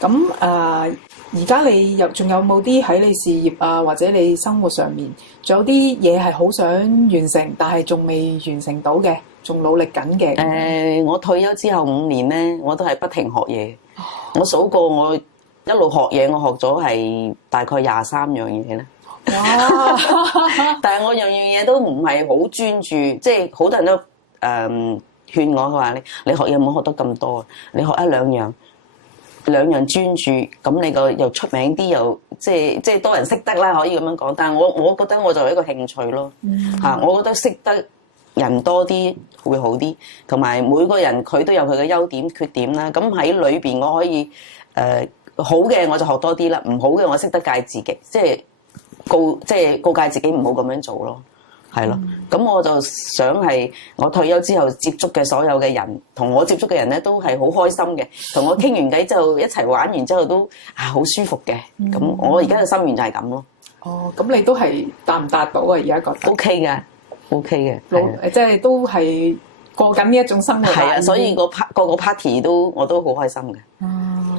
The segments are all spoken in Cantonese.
咁而家你仲有冇啲喺你事業啊，或者你生活上面，仲有啲嘢係好想完成，但係仲未完成到嘅，仲努力緊嘅？我退休之後5年咧，我都係不停學嘢。我數過我一路學嘢，我學咗係大概23樣嘢咧。哇！但係我樣樣嘢都唔係好專注，即係好多人都勸我，佢話你學嘢唔好學得咁多，你學1-2樣。2樣專注，咁你個又出名啲，又即係多人識得啦，可以咁樣講。但係我覺得我就係一個興趣咯，我覺得識得人多啲會好啲，同埋每個人佢都有佢嘅優點缺點啦。咁喺裏邊我可以好嘅我就學多啲啦，唔好嘅我識得戒自己，即係告誡自己唔好咁樣做咯。係咯，咁我就想係我退休之後接觸嘅所有嘅人，同我接觸嘅人咧都係好開心嘅，同我傾完偈之後一齊玩完之後都好舒服嘅。咁我而家嘅心願就係咁咯。哦，咁你都係達唔達到啊？而家覺得 OK 嘅，OK 嘅，即係都係過緊呢一種生活。係啊，所以個 party 我都好開心嘅。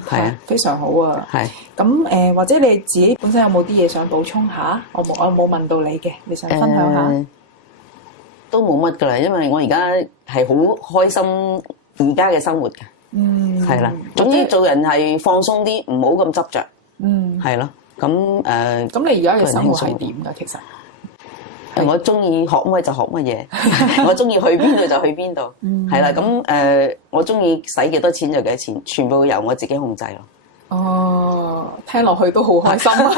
係啊，非常好啊。係。咁或者你自己本身有冇啲嘢想補充下？我冇問到你嘅，你想分享下？都冇乜噶啦，因為我而家係好開心而家嘅生活嘅。係啦。總之做人係放鬆啲，唔好咁執着。係咯。咁咁你而家嘅生活係點㗎？其實我中意學乜就學乜嘢，我中意去邊度就去邊度。係啦，咁我中意使幾多錢就幾多錢，全部由我自己控制咯。哦，聽落去都好開心啊！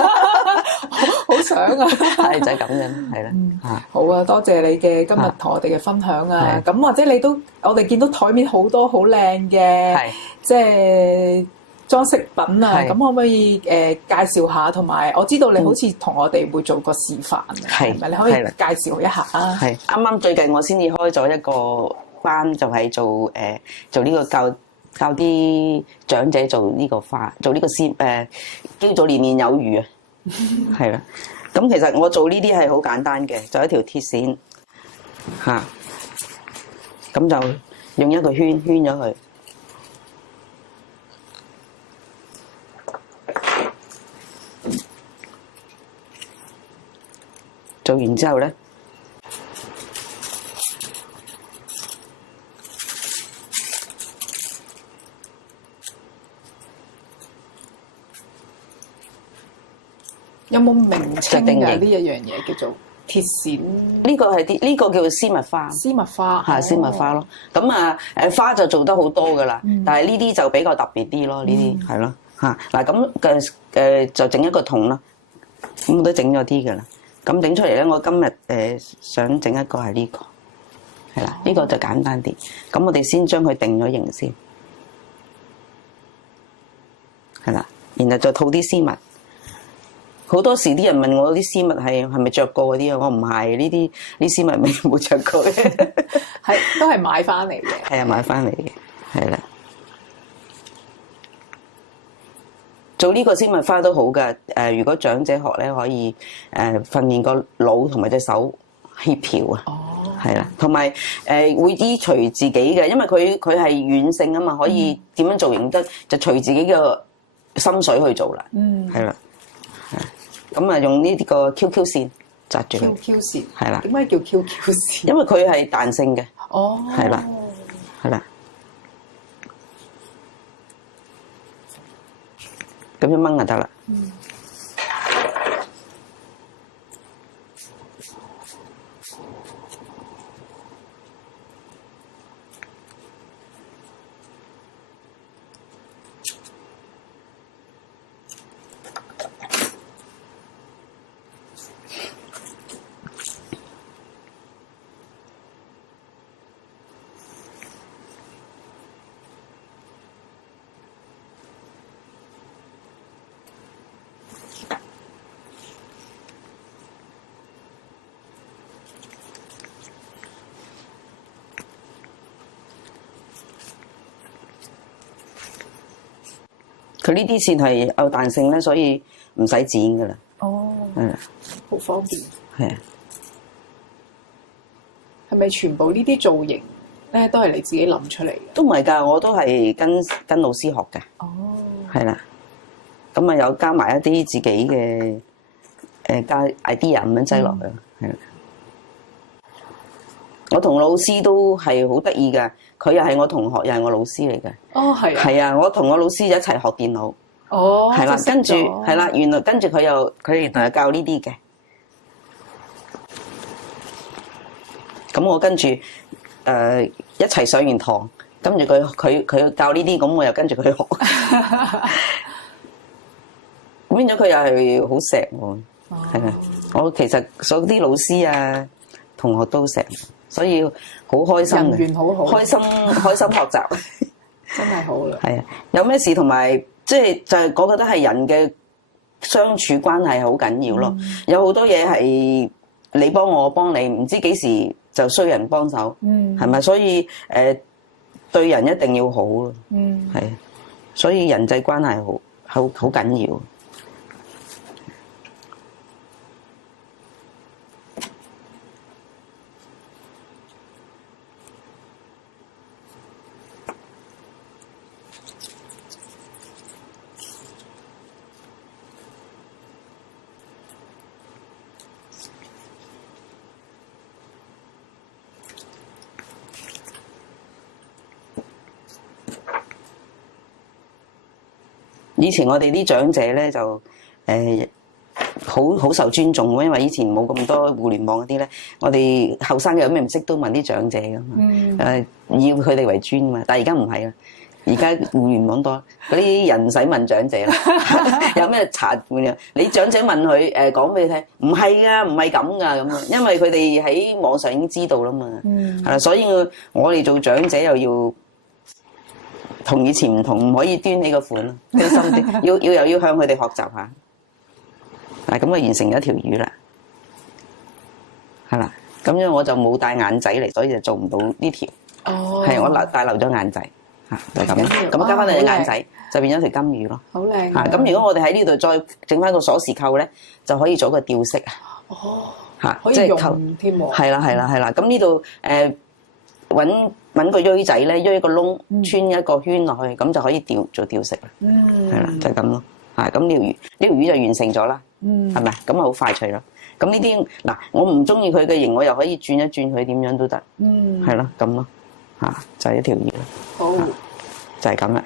好想啊！係就係咁樣，係啦。好啊，多謝你嘅今日同我哋嘅分享啊！咁或者你都我哋見到台面好多好靚嘅，即係裝飾品啊！咁可唔可以介紹下？同埋我知道你好似同我哋會做個示範嘅，係咪？你可以介紹一下啊？係啱啱最近我先至開咗一個班，就係做呢個教啲長者做呢個花，做呢個叫做年年有餘啊！係啦，咁其實我做呢啲係好簡單嘅，就一條鐵線嚇，咁就用一個圈圈咗佢。做完之後咧，有冇名稱㗎？呢一樣嘢叫做鐵線。呢個叫做絲襪花。絲襪花係絲襪花咯。咁花就做得好多㗎啦，但係呢啲就比較特別啲咯。呢啲係咯嚇。嗱咁就整一個桶啦。咁我都整咗啲㗎啦。咁整出嚟咧，我今日想整一個係呢個，係啦，呢個就簡單啲。咁我哋先將佢定咗型先，係啦，然後再套啲絲襪。好多時啲人問我啲絲襪係咪着過嗰啲啊？我唔係，呢啲絲襪未冇着過嘅，係都係買翻嚟嘅。係啊，買翻嚟嘅，係啦。做呢個絲襪花都好㗎，如果長者學咧，可以訓練個腦同埋隻手協調啊，係啦，同埋會依隨自己嘅，因為佢係軟性啊嘛，可以點樣做型得就隨自己嘅心水去做啦，係啦，咁用呢啲個 QQ 線紮住佢。QQ 線係啦。點解叫 QQ 線？因為佢係彈性嘅。哦。係啦，係啦。咁樣掹就得啦。佢呢啲線係有彈性咧，所以唔使剪噶啦。哦，好方便。係啊。係咪全部呢啲造型咧都係你自己諗出嚟嘅？都唔係㗎，我都係跟老師學嘅。哦。係啦。咁啊有加埋一啲自己嘅加 idea 咁樣擠落去，係。我同老師都係好得意嘅，佢又係我同學，又係我老師嚟嘅。哦，係。係啊，我同我老師一齊學電腦。哦。係啦，跟住係啦，原來跟住佢原來係教呢啲嘅。咁我跟住一齊上完堂，跟住佢教呢啲，咁我又跟住佢學。變咗佢又係好錫我，係啊！我其實所有啲老師啊、同學都錫。所以好開心嘅，人緣好好，開心學習，真係好啦。係啊，有咩事同埋即係就係我覺得係人嘅相處關係好緊要咯。有好多嘢係你幫我幫你，唔知幾時就需人幫手，係咪？所以對人一定要好咯，係。所以人際關係好緊要。以前我哋啲長者咧就好受尊重，因為以前冇咁多互聯網嗰啲咧，我哋後生嘅有咩唔識都問啲長者噶嘛，以佢哋為尊嘛。但係而家唔係啦，而家互聯網多，嗰啲人唔使問長者啦，有咩查換啊？你長者問佢講俾你聽，唔係噶，唔係咁噶咁啊，因為佢哋喺網上已經知道啦嘛，係啦，所以我哋做長者又要。同以前唔同，唔可以端起個款咯，小心啲，又要向佢哋學習下。咁啊完成咗條魚啦，係啦，咁樣我就冇帶眼仔嚟，所以就做唔到呢條。哦，係我帶漏咗眼仔，就咁。咁加翻你隻眼仔，就變咗條金魚咯。好靚。咁如果我哋喺呢度再整翻個鎖匙扣咧，就可以做個吊飾啊。哦。可以用添喎。係啦。咁呢度揾個錐仔咧，錐個窿穿一個圈落去，咁就可以做吊飾啦。係啦，就係咁咯。咁呢條魚就完成咗啦。係咪？咁啊好快脆咯。咁呢啲嗱，我唔中意佢嘅形，我又可以轉一轉佢，點樣都得。係咯，咁咯。就係一條魚啦。好，就係咁啦。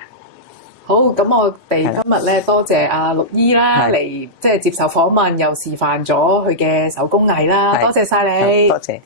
好，咁我哋今日咧多謝阿陸姨啦，嚟即係接受訪問，又示範咗佢嘅手工藝啦。多謝晒你。多謝。